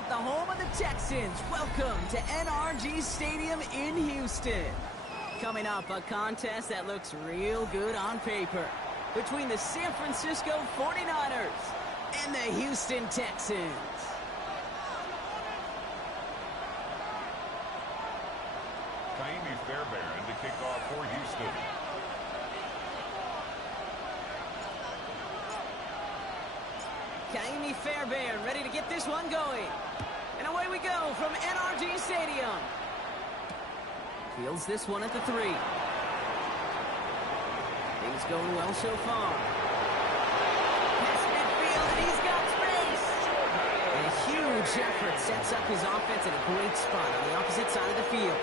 at the home of the Texans. Welcome to NRG Stadium in Houston. Coming up, a contest that looks real good on paper between the San Francisco 49ers and the Houston Texans. Kaimi Fairbairn to kick off for Houston. Kaimi Fairbairn ready to get this one going. And away we go from NRG Stadium. Fields this one at the 3. Things going well so far. Pass midfield, and he's got space. And a huge effort sets up his offense in a great spot on the opposite side of the field.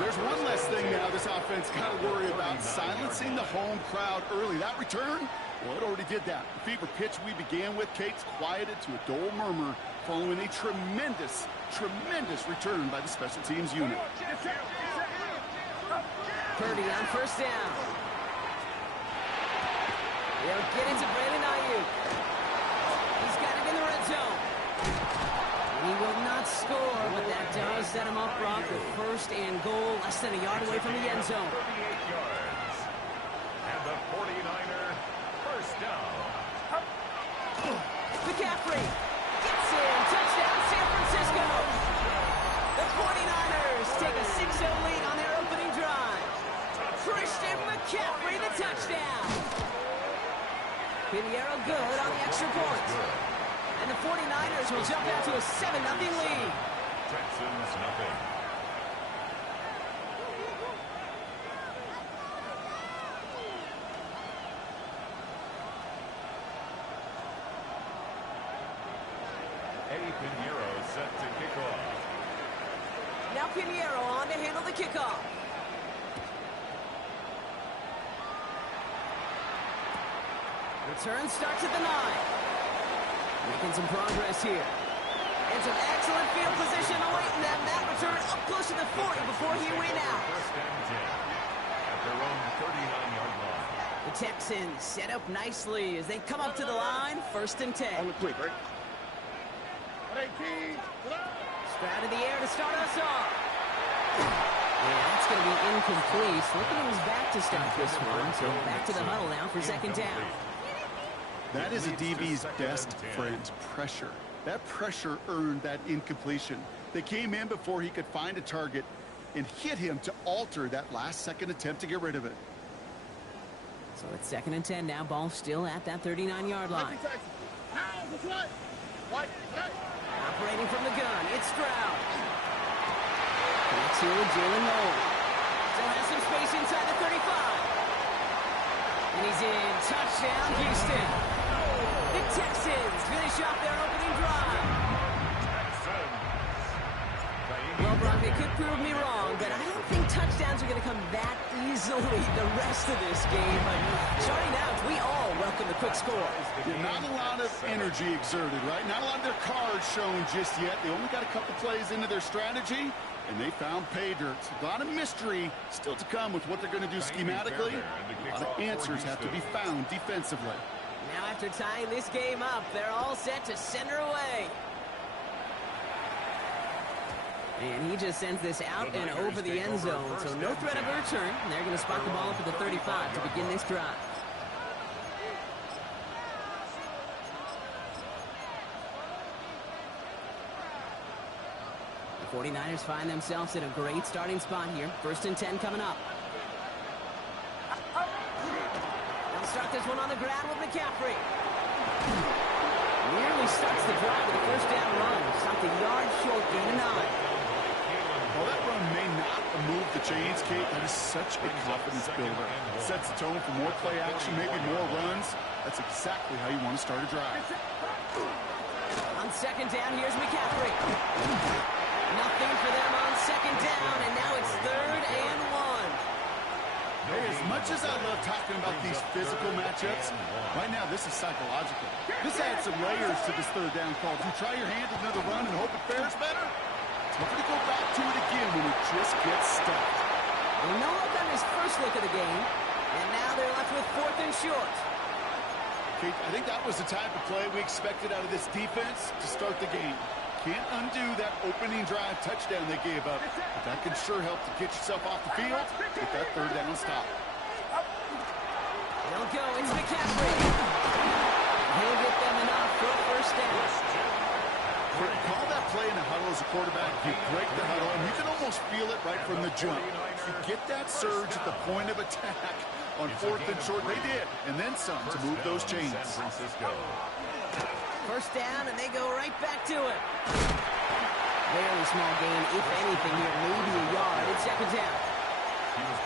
There's one less thing now this offense got to worry about, silencing the home crowd early. That return, well, it already did that. The fever pitch we began with, Kate's quieted to a dull murmur following a tremendous return by the special teams unit. Purdy on first down. They'll get it to Brandon Ayuk. He's got it in the red zone. And he will not score, but that does set him up, Brock, with first and goal, less than a yard away from the end zone. 38 yards. And the 49er first down. McCaffrey gets in. Touchdown, San Francisco. The 49ers take a 6-0 lead on their opening drive. Christian McCaffrey, the touchdown. Pinheiro good on the extra point. And the 49ers will jump out to a 7-0 lead. Texans nothing. Eddie Pinheiro set to kick off. Now Pinheiro on to handle the kickoff. Return starts at the 9. Making some progress here. And some excellent field position awaiting them. That return up close to the 40 before he ran out. First and 10 at their own 39-yard line. The Texans set up nicely as they come up to the line. First and 10. On the quick, right? Stroud in the air to start us off. Yeah, that's going to be incomplete. Looking at his back to start this one. So back to the huddle now for second down. That is a DB's best friend, pressure. That pressure earned that incompletion. They came in before he could find a target and hit him to alter that last-second attempt to get rid of it. So it's second and 10 now. Ball still at that 39-yard line. Operating from the gun, it's Stroud. Connects here with Jalen Noel. Still has some space inside the 35. And he's in. Touchdown, Houston. The Texans finish off their opening drive. Well, Brock, they could prove me wrong, but I don't think touchdowns are going to come that easily the rest of this game. But starting out, we all welcome the quick score. Not a lot of energy exerted, right? Not a lot of their cards shown just yet. They only got a couple plays into their strategy, and they found pay dirt. A lot of mystery still to come with what they're going to do schematically. A lot of answers have to be found defensively. Now after tying this game up, they're all set to send her away. And he just sends this out and over the end zone, so no threat of a return. And they're going to spot the ball up at the 35 to begin this drive. The 49ers find themselves in a great starting spot here. First and 10 coming up. They'll start this one on the ground with McCaffrey. Nearly starts the drive with a first down run. Stopped a yard short, gain of 9. While that run may not move the chains, Kate, that is such a confidence builder. It sets the tone for more play action, maybe more runs. That's exactly how you want to start a drive. On second down, here's McCaffrey. Nothing for them on second down, and now it's third and 1. Hey, as much as I love talking about these physical matchups, right now this is psychological. This adds some layers to this third down call. Do you try your hand at another run and hope it fares better? Tougher to go back to it again when it just gets stuck. Well, no look on his first look of the game, and now they're left with fourth and short. Kate, I think that was the type of play we expected out of this defense to start the game. can't undo that opening drive touchdown they gave up. But that can sure help to get yourself off the field with that third down stop. It'll go. It's McCaffrey. He'll get them enough for a first down. Call that play in a huddle as a quarterback. You break the huddle, and you can almost feel it right from the jump. You get that surge at the point of attack on 4th and short. They did, and then some to move those chains. First down, and they go right back to it. Very small gain, if anything here, maybe a yard. It's second down.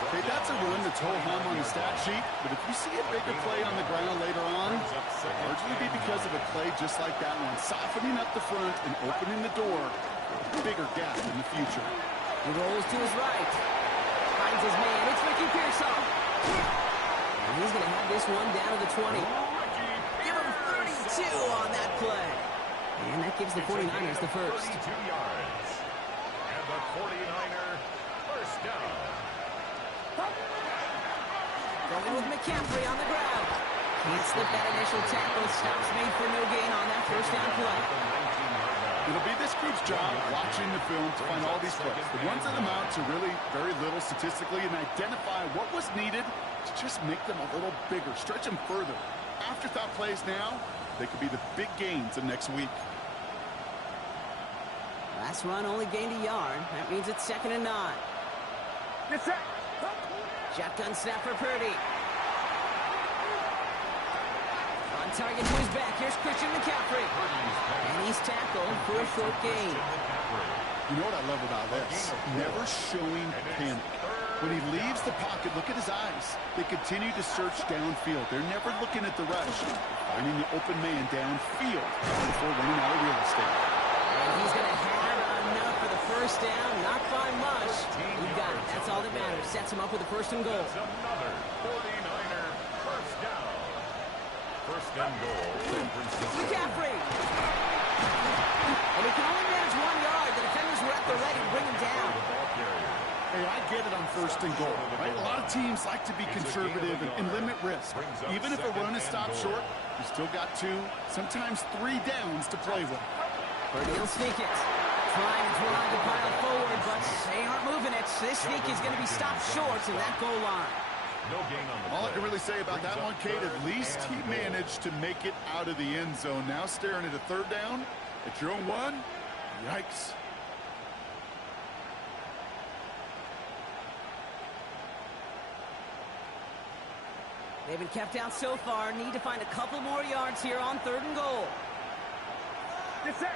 Okay, that's a run that's ho-hum on the stat sheet, but if you see a bigger play on the ground later on, it'll largely be because of a play just like that one, softening up the front and opening the door for a bigger gap in the future. He rolls to his right. Finds his man. It's Ricky Pearsall. And he's going to have this one down to the 20. Give him 32 on that play. And that gives the 49ers the first. 32 yards. And the 49er first down. Going with McCaffrey on the ground. Can't slip that initial tackle. Stops made for no gain on that first down play. It'll be this group's job watching the film to find all these plays. The ones that amount to really very little statistically and identify what was needed to just make them a little bigger, stretch them further. Afterthought plays now, they could be the big gains of next week. Last run only gained a yard. That means it's 2nd and 9. Yes, sir. Shotgun snap for Purdy. On target to his back. Here's Christian McCaffrey. And he's tackled for a short gain. You know what I love about this? Never showing panic. When he leaves the pocket, look at his eyes. They continue to search downfield. They're never looking at the rush. Finding the open man downfield before running out of real estate. And he's going to have enough for the first down. Not by much. You got it. That's all that matters. Sets him up with the 1st and goal. Another 49er first down. 1st and goal. San Francisco. McCaffrey. And he can only manage 1 yard. The defenders were at the ready to bring him down. Hey, I get it on 1st and goal, right? A lot of teams like to be conservative and limit risk. Even if a run is stopped short, you still got 2, sometimes 3 downs to play with. Purdy will sneak it. Trying to drive the pile forward, but they aren't moving it. This sneak is going to be stopped short of that goal line. No gain on the All I can really say about that one, Kate, at least he managed to make it out of the end zone. Now staring at a 3rd down at your own 1. Yikes. They've been kept out so far. Need to find a couple more yards here on 3rd and goal. Yes, sir.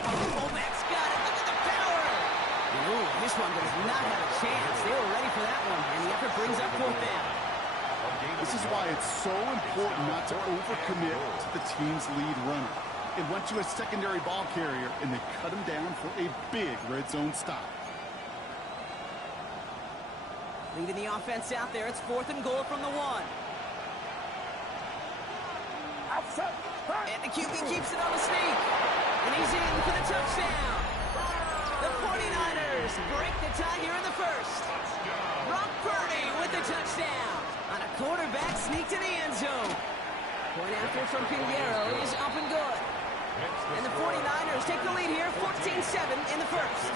Fullback's got it. Look at the power. Ooh, this one does not have a chance. They were ready for that one, and the effort brings up 4th down. This is why it's so important not to overcommit to the team's lead runner. It went to a secondary ball carrier, and they cut him down for a big red zone stop. Leaving the offense out there. It's 4th and goal from the 1. And the QB keeps it on the sneak. And he's in for the touchdown. The 49ers break the tie here in the 1st. Brock Purdy with the touchdown. On a quarterback sneak to the end zone. Point after from Pinheiro is up and good. And the 49ers take the lead here, 14-7 in the 1st.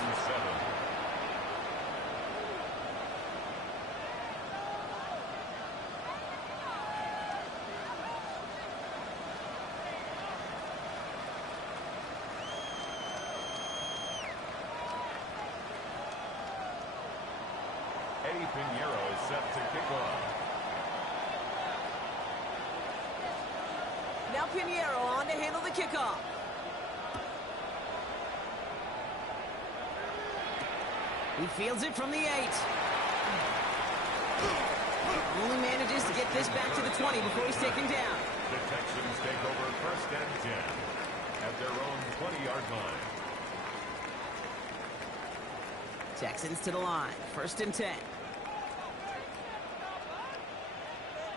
Pinheiro is set to kick off. Now Pinheiro on to handle the kickoff. He fields it from the 8. Only manages to get this back to the 20 before he's taken down. The Texans take over 1st and 10 at their own 20-yard line. Texans to the line. 1st and 10.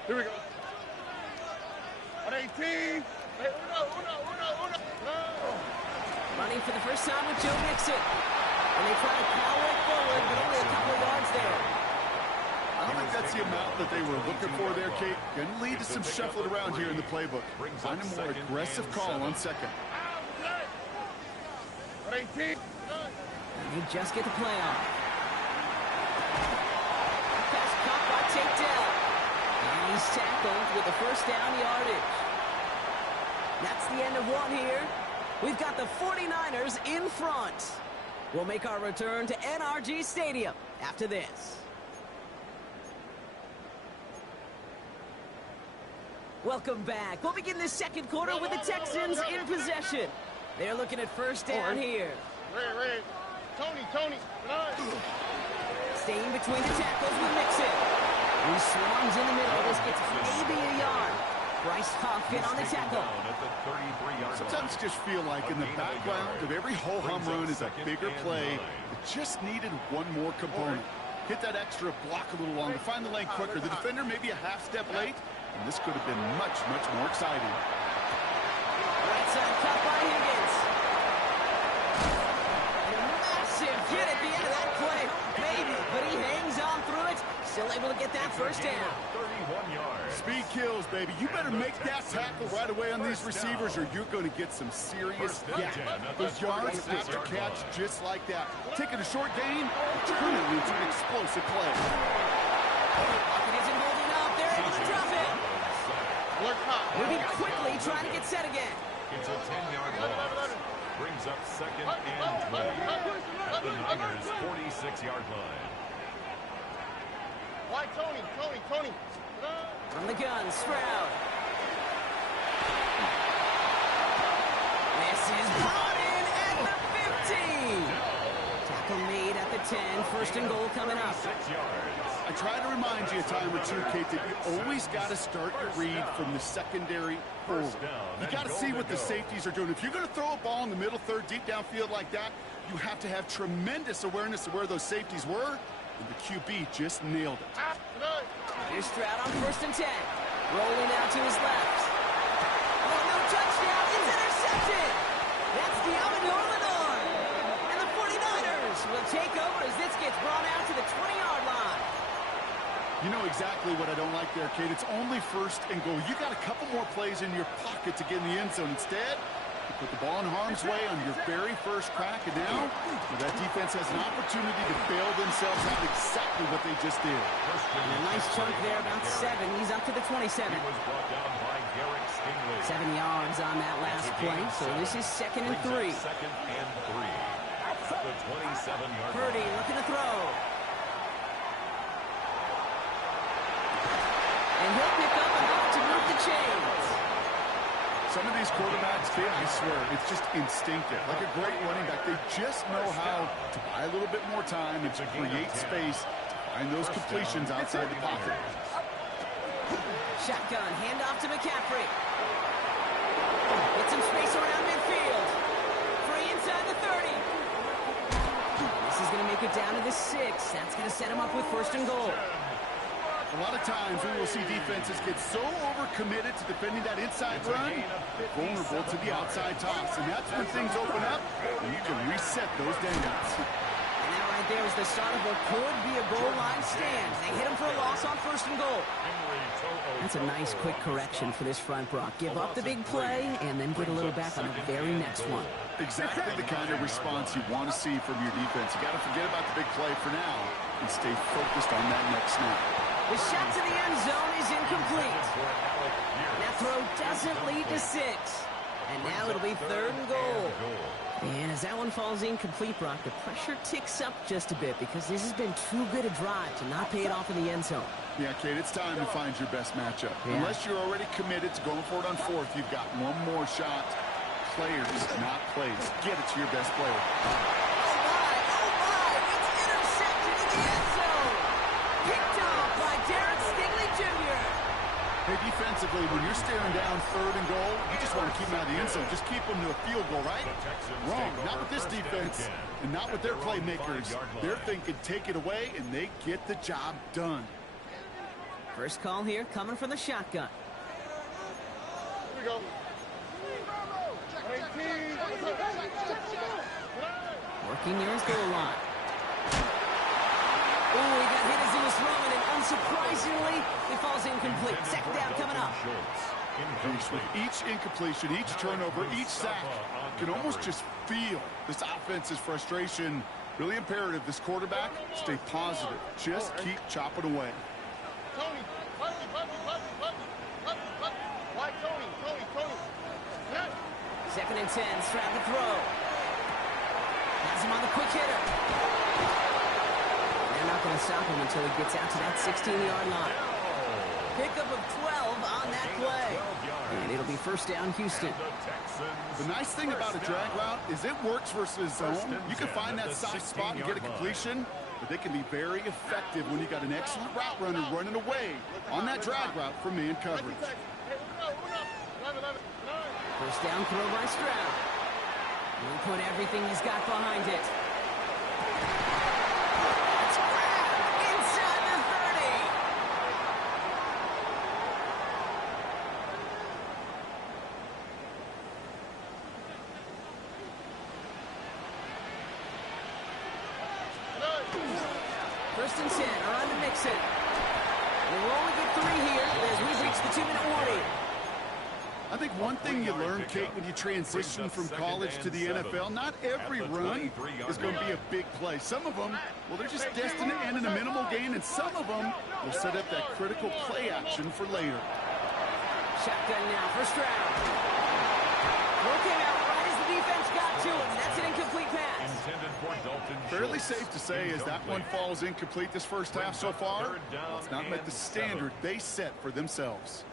Here we go. 118. Running for the first time with Joe Mixon. And they try to power it forward, but only a couple of yards there. I don't think that's the amount that they were looking for there, Kate. Going to lead to some shuffling around here in the playbook. Find a more aggressive call on 2nd. And they just get the play off. Pass caught by Takedale. And he's tackled with the first down yardage. That's the end of one here. We've got the 49ers in front. We'll make our return to NRG Stadium after this. Welcome back. We'll begin the second quarter with the Texans in possession. They're looking at first down here. Tony. Staying between the tackles with Mixon. He swarms in the middle. This gets maybe a yard. Bryce Huff in on the tackle. Sometimes you just feel like in the background of every ho-hum run is a bigger play. It just needed one more component. Hit that extra block a little longer. Find the lane quicker. The defender maybe a half step late. And this could have been much, much more exciting. Right side cut by Higgins. Massive hit at the end of that play. Maybe, but he hangs on through it. Still able to get that first down. 31 yards. Speed kills, baby. You better make that tackle right away on these receivers or you're going to get some serious yak. Those yards after catch just like that. Taking a short gain, turn it into an explosive play. Pocket isn't holding up. They're able to drop it. Moving quickly, trying to get set again. It's a 10-yard loss. Brings up second and 20 at the Niners' 46-yard line. Why Tony? From the gun, Stroud. This is brought in at the 15. Tackle made at the 10. First and goal coming up. 6 yards. I try to remind you a time or two, Kate, that you always got to start your read from the secondary forward. You got to see what the safeties are doing. If you're going to throw a ball in the middle third, deep downfield like that, you have to have tremendous awareness of where those safeties were, and the QB just nailed it. Here's Stroud on first and 10. Rolling out to his left. Oh, no touchdown. It's intercepted. That's Deommodore. And the 49ers will take over as this gets brought out to the 20-yard line. You know exactly what I don't like there, Kate. It's only first and goal. You got a couple more plays in your pocket to get in the end zone. Instead, you put the ball in harm's way on your very first crack, and now that defense has an opportunity to bail themselves out exactly what they just did. And a nice chunk there, about 7. He's up to the 27. 7 yards on that last play, so this is second and 3. Second and 3. The 27-yard Purdy looking to throw. And he'll pick up enough to move the chains. Some of these quarterbacks, Kate, I swear, it's just instinctive. Like a great running back, they just know how to buy a little bit more time and to create space to find those completions outside the pocket. Shotgun, handoff to McCaffrey. Get some space around midfield. Free inside the 30. This is going to make it down to the 6. That's going to set him up with first and goal. A lot of times we will see defenses get so overcommitted to defending that inside run, they're vulnerable to the outside toss. And that's when things open up, and you can reset those downs. And that right there is the start of what could be a goal line stand. They hit him for a loss on first and goal. That's a nice quick correction for this front, Brock. Give up the big play and then get a little back on the very next one. Exactly the kind of response you want to see from your defense. You got to forget about the big play for now and stay focused on that next snap. The shot to the end zone is incomplete. That throw doesn't lead to 6. And now it'll be third and goal. And as that one falls incomplete, Brock, the pressure ticks up just a bit because this has been too good a drive to not pay it off in the end zone. Yeah, Kate, it's time to find your best matchup. Yeah. Unless you're already committed to going for it on fourth, you've got one more shot. Players, not plays. Get it to your best player. Oh, my. It's intercepted in the end zone. Picked off by Derek Stingley Jr. Hey, defensively, when you're staring down third and goal, you just want to keep them out of the end zone. Just keep them to a field goal, right? Wrong. Not with this defense and not with their playmakers. They're thinking take it away, and they get the job done. First call here coming from the shotgun. Here we go. Working near his goal line. Oh, he got hit as he was throwing, and unsurprisingly, he falls incomplete. Second down coming up. With each incompletion, each turnover, each sack, can almost just feel this offense's frustration. Really imperative this quarterback stay positive. Just keep chopping away. Tony. Why Tony? Second and 10, Stroud to throw. Has him on the quick hitter. They're not going to stop him until he gets out to that 16-yard line. Pickup of 12 on that play. And it'll be first down, Houston. The nice thing about a drag route is it works versus zone. You can find that soft spot and get a completion, but they can be very effective when you got an excellent route runner running away on that drag route from man coverage. First down throw by Stroud. He'll put everything he's got behind it. It's grabbed inside the 30. First and 10, around to Mixon. We'll only get 3 here as we reach the 2-minute warning. I think one thing you learn, Kate, when you transition from college to the NFL, not every run is going to be a big play. Some of them, well, they're just destined to end in a minimal gain, and some of them will set up that critical play action for later. Shotgun now for Stroud. Working out right as the defense got to him. That's an incomplete pass. Fairly safe to say as that one falls incomplete this first half so far, it's not met the standard they set for themselves.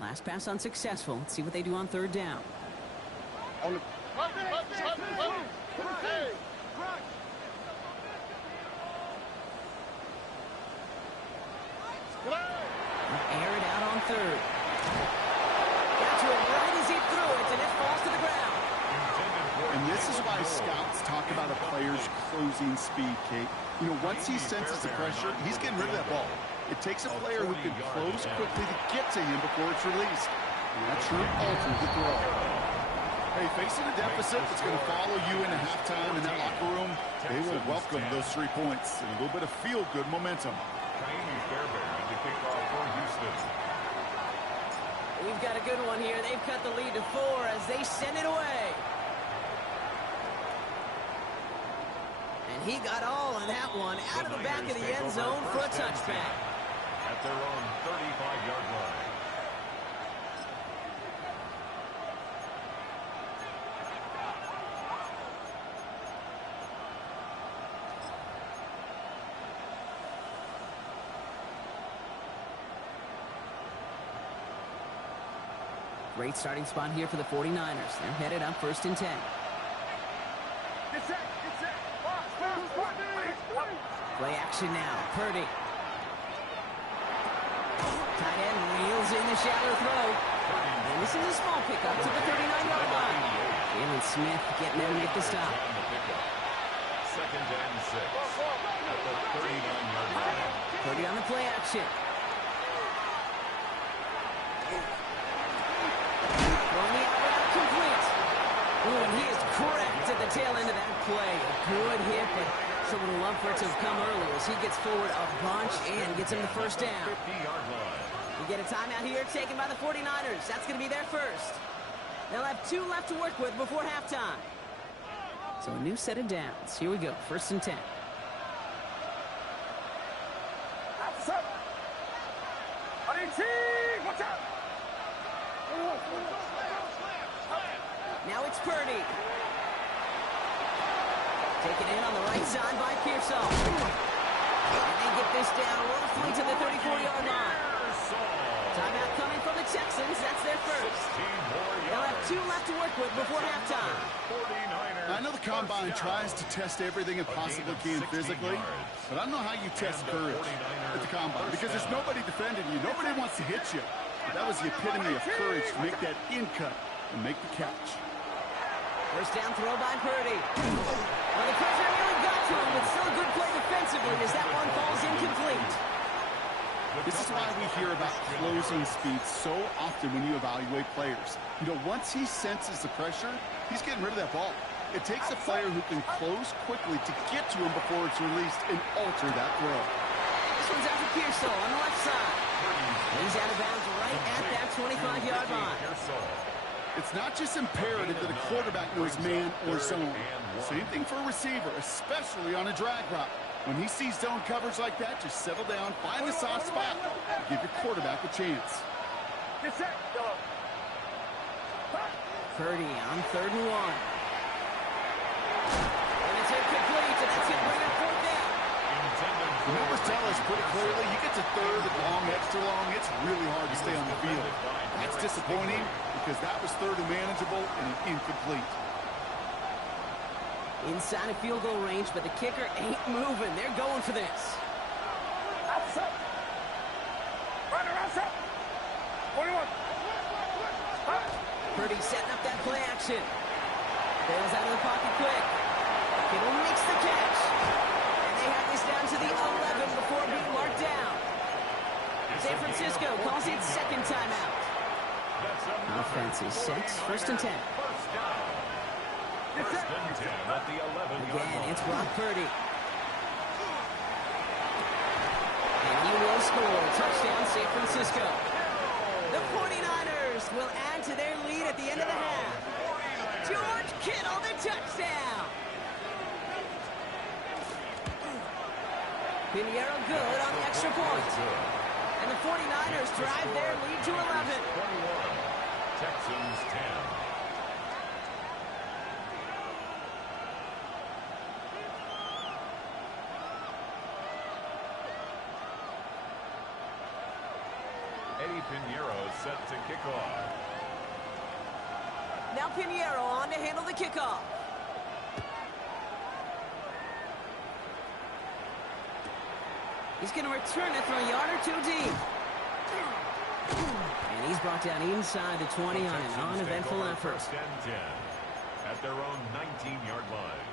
Last pass unsuccessful. Let's see what they do on third down. Hey. Air it out on third. Got to him right as he threw it, and it falls to the ground. And this is why scouts talk about a player's closing speed, Kate. You know, once he senses the pressure, he's getting rid of that ball. It takes a player who can close quickly to get to him before it's released. And that sure alters the throw. Hey, facing a deficit that's going to follow you into halftime in that locker room, they will welcome those 3 points and a little bit of feel-good momentum. We've got a good one here. They've cut the lead to 4 as they send it away. And he got all of that one out of the back of the end zone for a touchback. At their own 35-yard line. Great starting spot here for the 49ers. They're headed up first and 10. Play action now. Purdy. Tight end reels in the shallow throw. And this is a small pickup to the 39-yard line. Jalen Smith getting there to make the stop. Second and 6 at the 39-yard line. Purdy on the play action. Throwing the out route complete. Ooh, and he is correct at the tail end of that play. A good hit, but someone would love for it to have come earlier as he gets forward a bunch and gets him the first down. 50-yard line. We get a timeout here taken by the 49ers. That's going to be their first. They'll have 2 left to work with before halftime. So a new set of downs. Here we go. First and 10. Now it's Purdy. Taken in on the right side by Pearsall. And they get this down roughly to the 34-yard line. Timeout coming from the Texans. That's their first. They'll have 2 left to work with before halftime. I know the Combine tries to test everything it possibly can physically, but I don't know how you test courage at the Combine because there's nobody defending you. Nobody wants to hit you. But that was the epitome of courage to make that in cut and make the catch. First down throw by Purdy. Well, the pressure really got to him, but still a good play defensively as that one falls incomplete. This is why we hear about closing speed so often when you evaluate players. You know, once he senses the pressure, he's getting rid of that ball. It takes a player who can close quickly to get to him before it's released and alter that throw. This one's out for Pearsall on the left side. He's out of bounds right at that 25-yard line. It's not just imperative that a quarterback knows man or zone. Same thing for a receiver, especially on a drag route. When he sees zone coverage like that, just settle down, find the soft spot, and give your quarterback a chance. Purdy on 3rd and 1. And it's incomplete, and that's going to bring up 4th down. The numbers tell us pretty clearly, you get to 3rd and long, extra long, it's really hard to stay on the field. That's disappointing because that was 3rd and manageable and incomplete. Inside of field goal range, but the kicker ain't moving. They're going for this. Purdy setting up that play action. Bails out of the pocket quick. Kittle makes the catch. And they have this down to the 11 before being marked down. San Francisco calls it 2nd timeout. Offense is set. 1st and 10. First and 10 at the 11-yard Again, line. it's Brock Purdy. And he will score. Touchdown, San Francisco. The 49ers will add to their lead at the end of the half. George Kittle, the touchdown. Pinheiro good on the extra point. And the 49ers drive their lead to 11. 21. Texans 10. Eddie Pinheiro set to kick off. Now Pinheiro on to handle the kickoff. He's going to return it from a yard or 2 deep. And he's brought down inside the 20 on an uneventful effort. 1st and 10 at their own 19-yard line.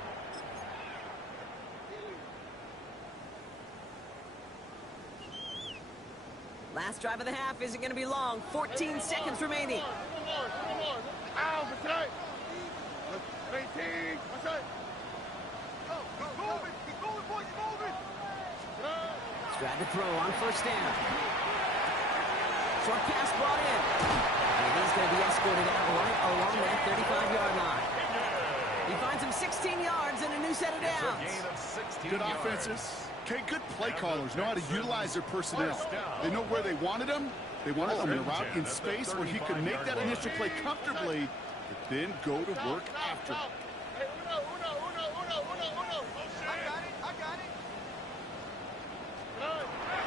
Last drive of the half isn't going to be long. 14 seconds remaining. Tried to throw on 1st down. Short pass brought in. And he's going to be escorted out right along that 35-yard line. He finds him 16 yards and a new set of downs. Gain of 16 Good yards. offenses. Okay, good play callers know how to utilize their personnel. They know where they wanted him. They wanted him in a route in space where he could make that initial play comfortably, but then go to work after.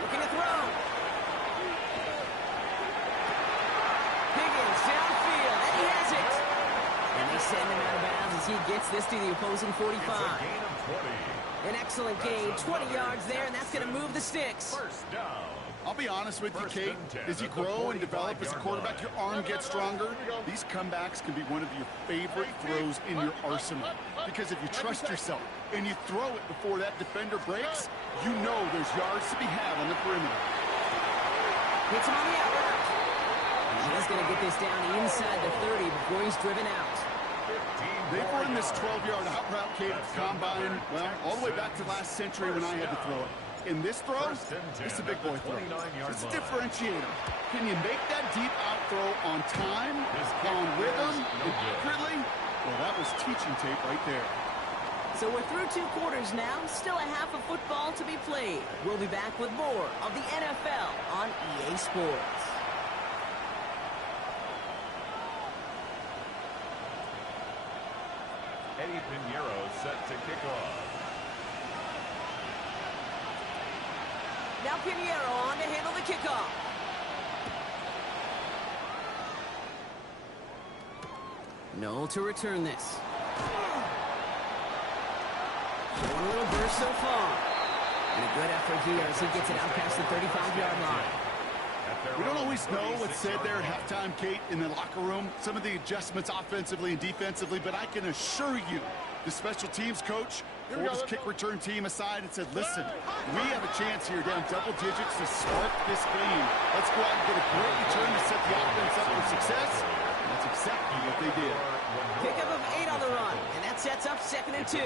Looking to throw. Higgins downfield, and he has it. And they send him out of bounds as he gets this to the opposing 45. It's a gain of 20. An excellent gain, 20 yards there, and that's going to move the sticks. 1st down. I'll be honest with you, Kate, as you grow and develop as a quarterback, your arm gets stronger. These comebacks can be one of your favorite throws in your arsenal. Because if you trust yourself and you throw it before that defender breaks, you know there's yards to be had on the perimeter. Hits him on the out route. And he's going to get this down inside the 30 before he's driven out. They've run this 12-yard out route, Kate, at the combine, well, all the way back to last century when I had to throw it. In this throw, it's a big boy throw. It's a differentiator. Can you make that deep out throw on time, on rhythm, and accurately? Well, that was teaching tape right there. So we're through 2 quarters now. Still a half of football to be played. We'll be back with more of the NFL on EA Sports. Eddie Pinheiro set to kick off. Now Pinheiro on to handle the kickoff. No to return this. Showing a little burst so far. And a good effort here as he gets it out past the 35-yard line. We don't always know what's said there at halftime, Kate, in the locker room. Some of the adjustments offensively and defensively, but I can assure you the special teams coach pulled his kick return team aside and said, listen, we have a chance here down double digits to start this game. Let's go out and get a great return to set the offense up for success. And that's exactly what they did. Pickup of 8 on the run, and that sets up 2nd and 2.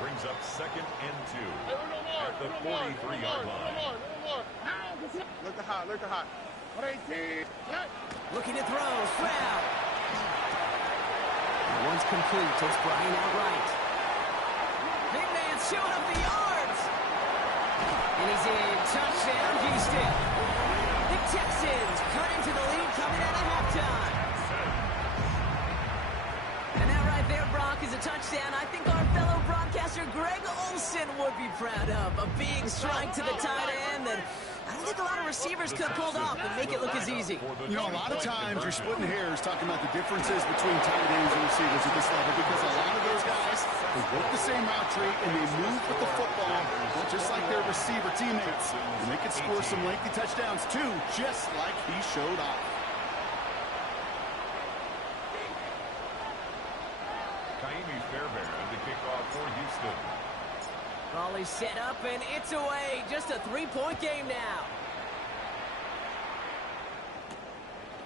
Brings up 2nd and 2 at the 43-yard line. Look at hot, look at hot. Looking to throw. Stroud. One's complete. Takes Brian out right. Big man showing up the yards. And he's in. Touchdown, Houston. The Texans cut into the lead coming out of halftime. And that right there, Brock, is a touchdown I think our fellow broadcaster Greg Olson would be proud of. A big strike to the tight end that I don't think a lot of receivers could have pulled off and make it look as easy. You know, a lot of times you're splitting hairs talking about the differences between tight ends and receivers at this level because a lot of those guys, they work the same route tree and they move with the football just like their receiver teammates. And they can score some lengthy touchdowns too, just like he showed off. The kickoff for Houston. Ball is set up and it's away. Just a 3-point game now.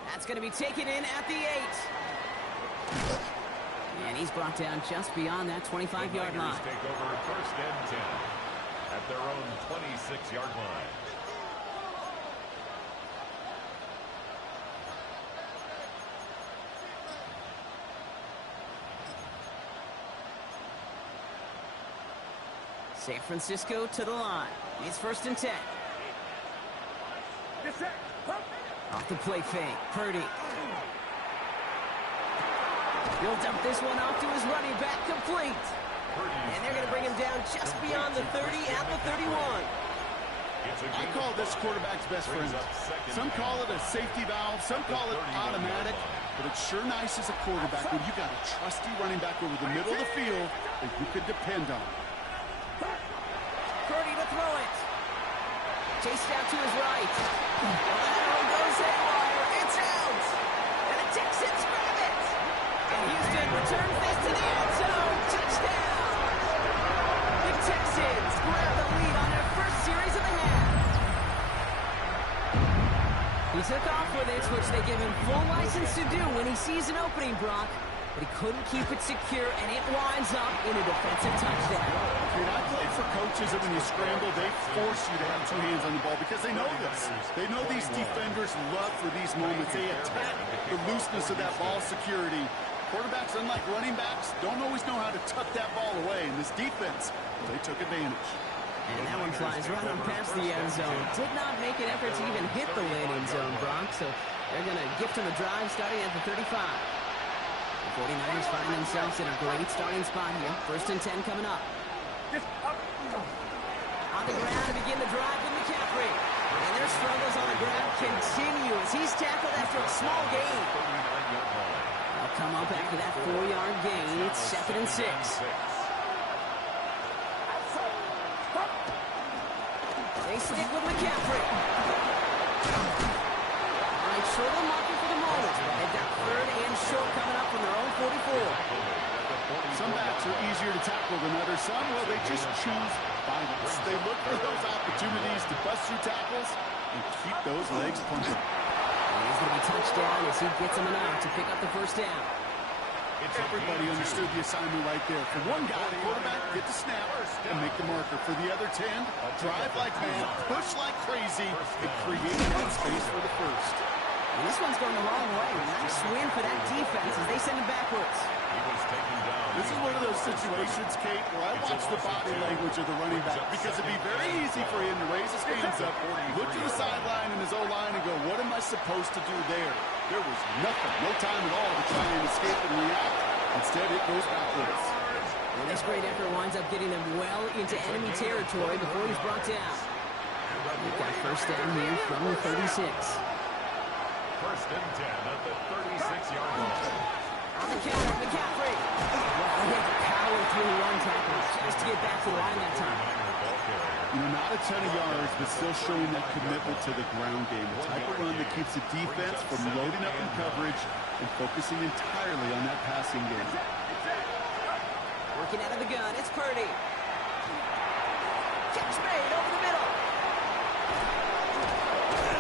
That's going to be taken in at the 8. And he's brought down just beyond that 25-yard line. Take over 1st and 10 at their own 26-yard line. San Francisco to the line. It's 1st and 10. Off the play fake. Purdy. He'll dump this one off to his running back. Complete. And they're going to bring him down just beyond the 30 at the 31. I call this quarterback's best friend. Some call it a safety valve. Some call it automatic. But it's sure nice as a quarterback when you got a trusty running back over the middle of the field that you could depend on. Purdy to throw it. Chased out to his right. Lateral goes haywire. It's out. And the Texans grab it. And Houston returns this to the end zone. Touchdown. The Texans grab the lead on their first series of the half. He took off with it, which they give him full license to do when he sees an opening, Brock. But he couldn't keep it secure, and it winds up in a defensive touchdown. And I played for coaches that when you scramble, they force you to have 2 hands on the ball because they know this. They know these defenders love for these moments. They attack the looseness of that ball security. Quarterbacks, unlike running backs, don't always know how to tuck that ball away. In this defense, they took advantage. And that one flies right on past the end zone. Did not make an effort to even hit the landing zone, Brock. So they're going to gift him a drive starting at the 35. The 49ers find themselves in a great starting spot here. 1st and 10 coming up. On the ground to begin the drive with McCaffrey. And their struggles on the ground continue as he's tackled after a small gain. They'll come up after that 4-yard gain. It's 2nd and 6. They stick with McCaffrey. All right, short of the marker for the moment. They've got 3rd and short coming up from their own 44. Some backs are easier to tackle than others. Some, well, they just choose violence. They look for those opportunities to bust through tackles and keep those legs pumping. And he's going to be touched down as he gets him enough to pick up the 1st down. Everybody understood the assignment right there. For one guy, the quarterback, get the snap and make the marker. For the other 10, drive like mad, push like crazy, and create that space for the 1st. And this one's going the wrong way. Nice win for that defense as they send him backwards. This is one of those situations, Kate, where I watch the body language of the running back because it'd be very easy for him to raise his hands up, look to the sideline and his O-line and go, what am I supposed to do there? There was nothing, no time at all to try and escape and react. Instead, it goes backwards. And this great effort winds up getting them well into enemy territory before he's brought down. They've got 1st down here from the 36. 1st and 10 at the 36-yard line. On the counter, McCaffrey. Well, he had to power through one tackle just to get back to the line that time. You know, not a ton of yards, but still showing that commitment to the ground game. The type of run that keeps the defense from loading up in coverage and focusing entirely on that passing game. Working out of the gun, it's Purdy. Catch made over the middle.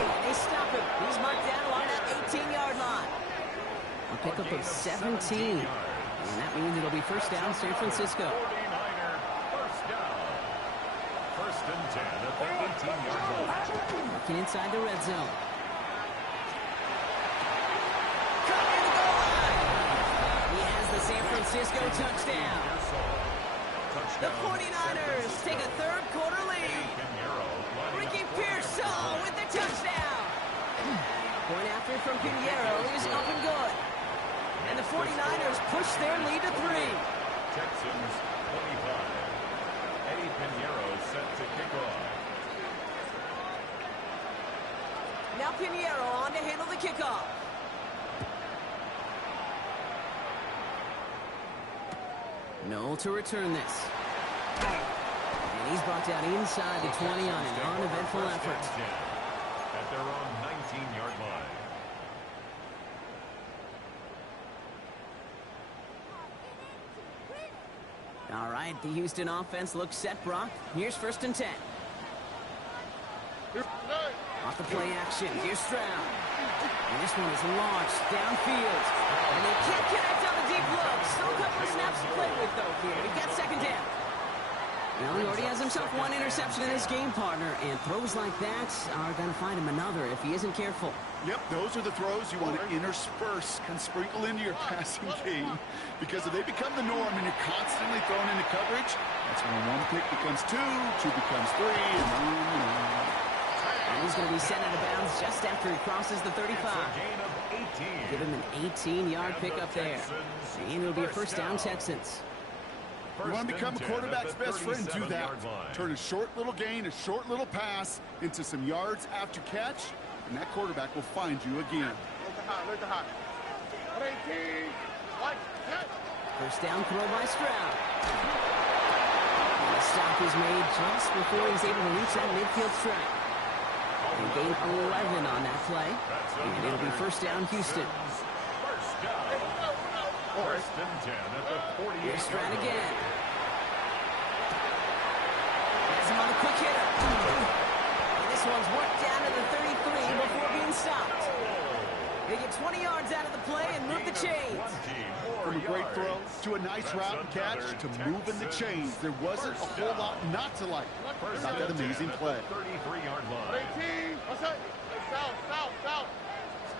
And they stop him. He's marked down along that 18-yard line. A pickup of 17. And that means it'll be 1st down, San Francisco. First and 10 at the 18-yard line. Working inside the red zone. Cut in the goal line. He has the San Francisco touchdown. The 49ers take a third-quarter lead. Ricky Pearsall with the touchdown. Point after from Pinheiro is up and good. And the 49ers push their lead to 3. Texans 25. Eddie Pinheiro set to kick off. Now Pinheiro on to handle the kickoff. Noel to return this. And he's brought down inside the 20 on an uneventful effort. At their own 19-yard line. All right, the Houston offense looks set, Brock. Here's first and 10. Off the play action, here's Stroud. And this one is launched downfield. And they can't connect on the deep look. Still a couple of snaps to play with, though, here. He gets second down. Well, he already has himself one interception in his game, partner, and throws like that are going to find him another if he isn't careful. Yep, those are the throws you want to intersperse and sprinkle into your passing game, because if they become the norm and you're constantly thrown into coverage, that's when one pick becomes two becomes three, and on. And he's going to be sent out of bounds just after he crosses the 35. Gain of 18. Give him an 18-yard pickup there. And it'll be a first down, Texans. You want to become a quarterback's best friend, do that. Turn a short little gain, a short little pass into some yards after catch, and that quarterback will find you again. Look high. 18. Watch. First down throw by Stroud. And the stop is made just before he's able to reach that midfield strike. They gain 11 on that play, and it'll be first down, Houston. First down. First and 10 at the 48. Here's Stroud again. Has him on the quick hitter. And this one's worked down to the 33 before being stopped. They get 20 yards out of the play and move the chains. From a great throw to a nice route and catch to moving the chains, there wasn't a whole lot not to like about that amazing play. 33-yard line. 18. What's that? South.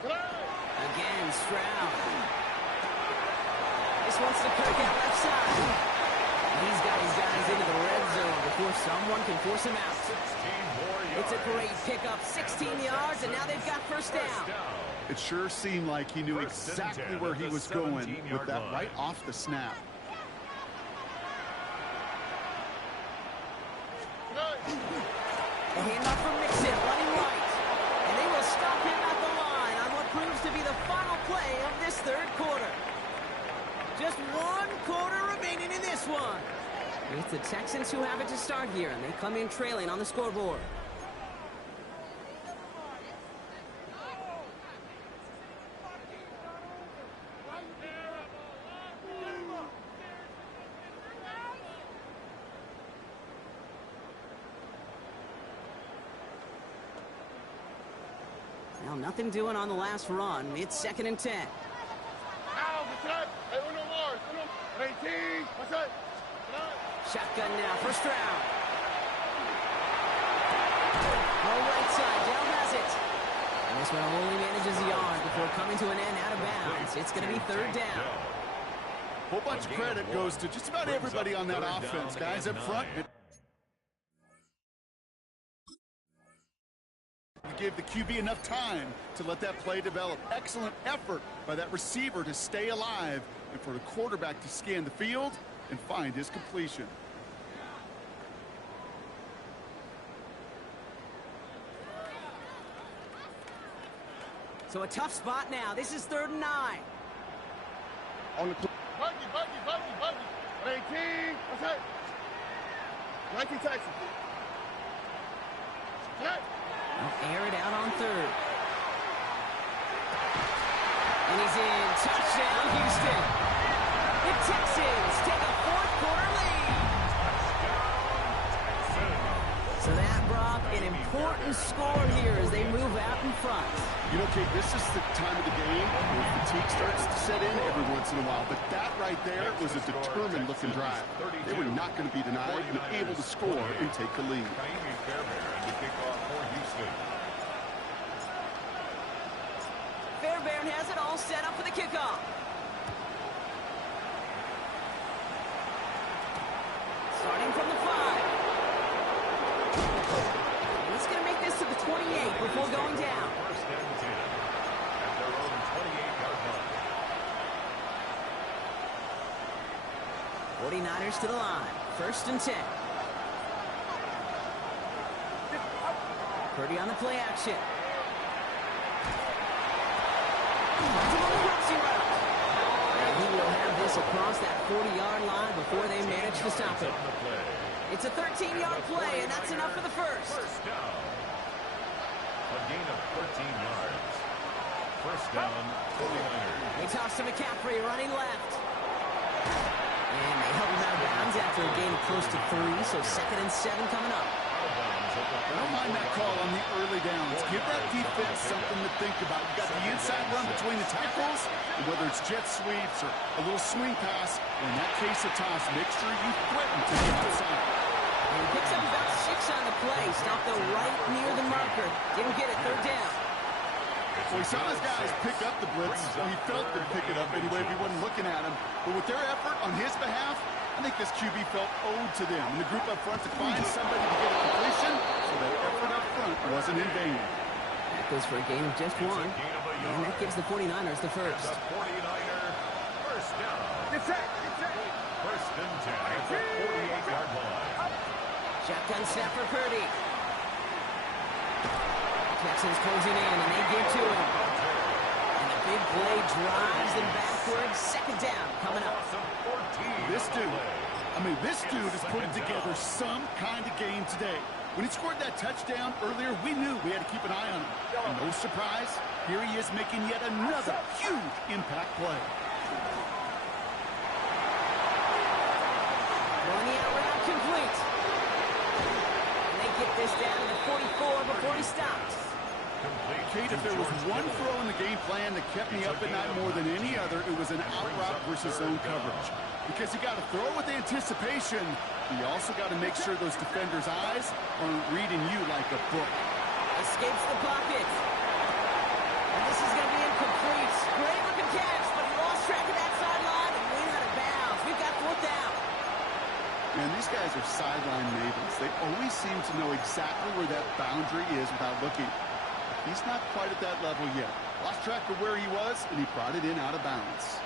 Again, Stroud. This one's to Kirk out left side. He's got his guys into the red zone before someone can force him out. 16 more yards. It's a great pickup, 16 yards, and now they've got first down. It sure seemed like he knew exactly where he was going with that right off the snap. The handoff from Mixon, running right. And they will stop him at the line on what proves to be the final play of this third quarter. Just one quarter remaining in this one. It's the Texans who have it to start here, and they come in trailing on the scoreboard. Well, nothing doing on the last run. It's second and 10. Hey, uno more. 18. What's that? Shotgun now, first round. All right side, down has it. And this one only manages a yard before coming to an end out of bounds. It's going to be third down. A whole bunch of credit goes to just about everybody on that offense, guys up front. Give the QB enough time to let that play develop. Excellent effort by that receiver to stay alive and for the quarterback to scan the field and find his completion. So a tough spot now. This is 3rd and 9. On the Buggy. 18. What's that? 19 Texans. They'll air it out on 3rd. And he's in. Touchdown, Houston. The Texans take a 4th quarter lead. So that, Brock, an important score here as they move out in front. You know, Kate, this is the time of the game where fatigue starts to set in every once in a while. But that right there was a determined-looking drive. They were not going to be denied and able to score and take the lead. Fairbairn has it all set up for the kickoff. Starting from the 5. And he's going to make this to the 28 before going down. First and 10 at their own 28-yard line. 49ers to the line. First and 10. Purdy on the play action. And he will have this across that 40-yard line before they manage to stop it. It's a 13-yard play, and that's enough for the first. First down. A gain of 13 yards. First down, 49ers. They toss to McCaffrey running left. And they help him out of bounds after a gain of close to 3, so 2nd and 7 coming up. I don't mind that call on the early downs. Give that defense something to think about. You got the inside run between the tackles, and whether it's jet sweeps or a little swing pass, or in that case a toss, make sure you threaten to the outside. And he picks up about 6 on the play. Stopped though right near the marker. Didn't get it. 3rd down. Well, he saw his guys pick up the blitz, and he felt them pick it up anyway if he wasn't looking at him. But with their effort on his behalf, I think this QB felt owed to them. And the group up front to find somebody to get a completion, so that effort up front wasn't in vain. That goes for a gain of just 1. And that gives the 49ers the first. The 49er first down. Get set. First and 10 at the 48-yard line. Shotgun snap for Purdy. Texans closing in, and they get to him. And a big play drives them backwards. 2nd down coming up. This dude is putting together some kind of game today. When he scored that touchdown earlier, we knew we had to keep an eye on him. And no surprise, here he is making yet another huge impact play. Running out route complete. And they get this down to the 44 before he stops. Kate, if there was one throw in the game plan that kept me up at night more than any other, it was an out route versus zone coverage. Because you got to throw with anticipation, you also got to make sure those defenders' eyes aren't reading you like a book. Escapes the pocket. And this is going to be incomplete. Great looking catch, but he lost track of that sideline and went out of bounds. We've got 4th down. Man, these guys are sideline mavens. They always seem to know exactly where that boundary is without looking. He's not quite at that level yet. Lost track of where he was, and he brought it in out of bounds.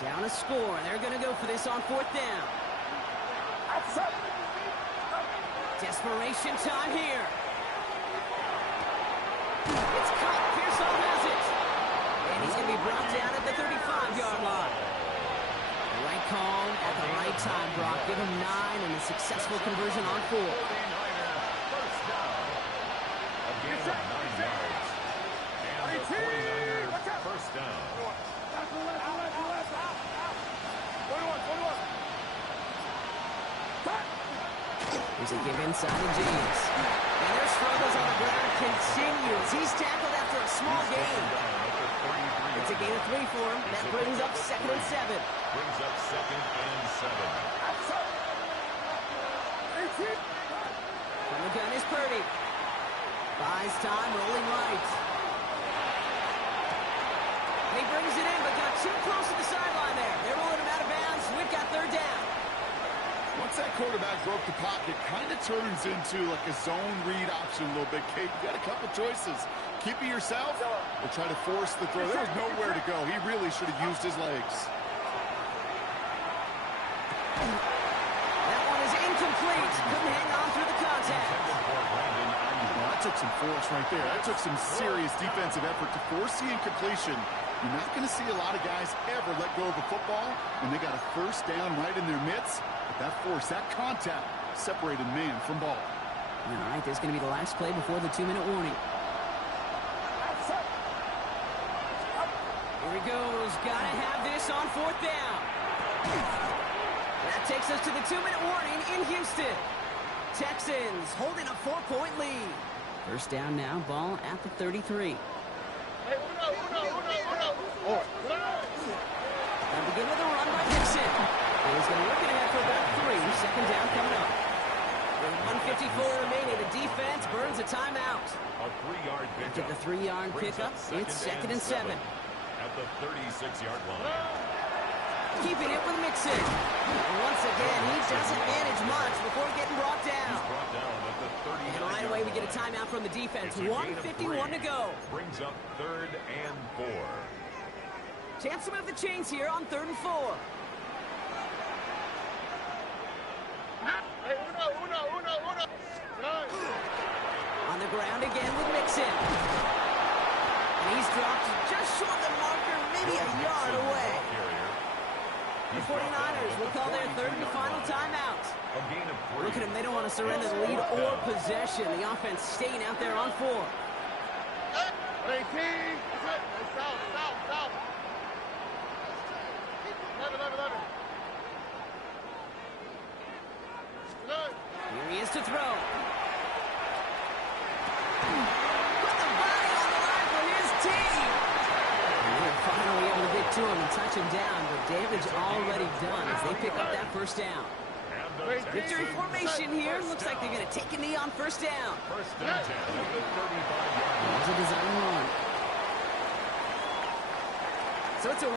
Down a score. They're going to go for this on 4th down. Desperation time here. It's caught. Pearson has it. And he's going to be brought down at the 35-yard line. The right call at the right time, Brock. Give him 9 and a successful conversion on 4. First down. A gain of 9 yards. And the 49er first down. Here's a give inside to James. And their struggles on the ground continues. He's tackled after a small gain. It's a gain of 3 for him. That brings up 2nd and 7. Brings up 2nd and 7. From the gun is Purdy. Buys time, rolling right. And he brings it in, but got too close to the sideline there. They're rolling him out of bounds. We've got 3rd down. Once that quarterback broke the pocket, kind of turns into like a zone read option a little bit, Kate. You got a couple choices. Keep it yourself or try to force the throw. There was nowhere to go. He really should have used his legs. That one is incomplete. Couldn't hang on through the contact. Well, that took some force right there. That took some serious defensive effort to force the incompletion. You're not going to see a lot of guys ever let go of a football when they got a first down right in their midst. But that force, that contact, separated man from ball. All right, this is going to be the last play before the 2-minute warning. Here he goes. Got to have this on 4th down. That takes us to the 2-minute warning in Houston. Texans holding a 4-point lead. First down now, ball at the 33. They'll begin with a run by Dixon. He's going to look ahead for about 3. Second down coming up. With 1:54 remaining, the defense burns a timeout. A 3-yard After pickup. the 3-yard pickup, it's second and 7. At the 36-yard line. Keeping it with Mixon. And once again, he doesn't manage much before getting brought down. Brought down at the 30. And right away, we get a timeout from the defense. 1:51 to go. Brings up 3rd and 4. Chance to move the chains here on 3rd and 4. On the ground again with Mixon. And he's dropped just short of the marker, maybe a yard away. The 49ers will call their 3rd and final timeout. Look at them, they don't want to surrender the lead or possession. The offense staying out there on 4. 18. South. 11. Here he is to throw. Put the body on the line for his team. And they're finally able to get to him and touch him down, but damage already done as they pick up that first down. Victory formation here. Looks like they're going to take a knee on first down. First down at the 35-yard line. There's a design run. So it's a